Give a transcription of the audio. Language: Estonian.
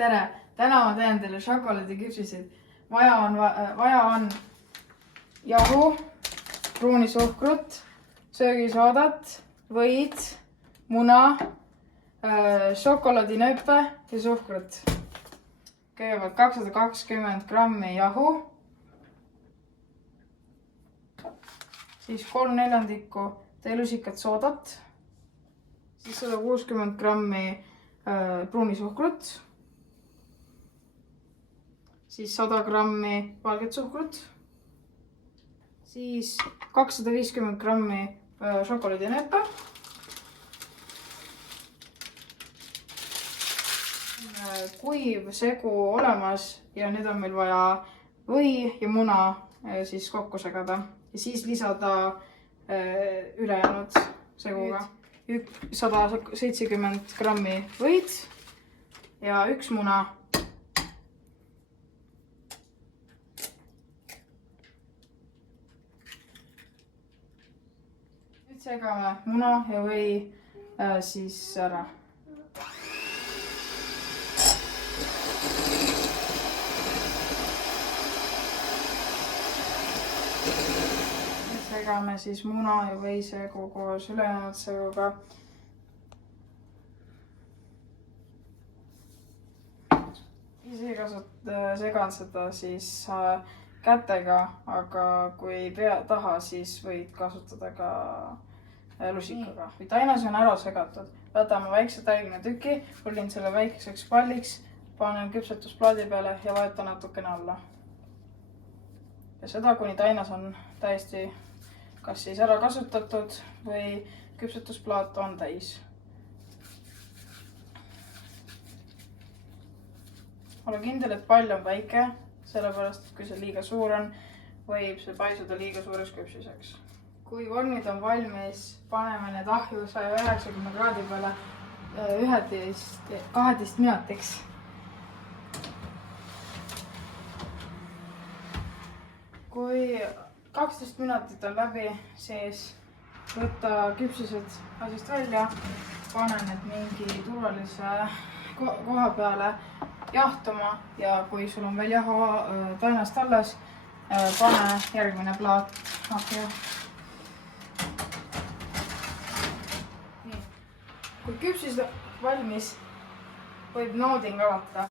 tere! Täna ma teen teile šokolaadiküpsiseid. Vaja on jahu, pruunisuhkrut, söögisoodat, võid, muna, šokolaadinööpe ja suhkrut. Kõigepealt 220 grammi jahu, siis 3/4 teelusikat soodat, siis 160 grammi pruunisuhkrut, siis 100 grammi valget suhkrut, siis 250 grammi šokolaadinööpe, kuiv segu olemas ja nüüd on meil vaja või ja muna siis kokku segada ja siis lisada ülejäänud seguga. 170 grammi võid ja 1 muna. Nüüd segame muna ja või siis ära. Segame siis muna ja või segu koos ülejäänud seguga. Ise segan seda siis kätega, aga kui ei taha, siis võid kasutada ka lusikaga. Kui tainas on ära segatud, võtame väikse taigina tüki, rullin selle väikeseks palliks, panen küpsetusplaadi peale ja vajutan natukene alla. Ja seda, kuni tainas on täiesti kas siis ära kasutatud või küpsetusplaat on täis. Ole kindel, et pall on väike, sellepärast, et kui see liiga suur on, võib see paisuda liiga suureks küpsiseks. Kui vormid on valmis, paneme need ahju 190 kraadi peale 12 minutiks. Kui 12 minutit on läbi, siis võtta küpsised asjast välja, pane need mingi turvalise koha peale jahtuma ja kui sul on veel jahu tainast alles, pane järgmine plaat ahju. Kui küpsised valmis, võib nooding avata.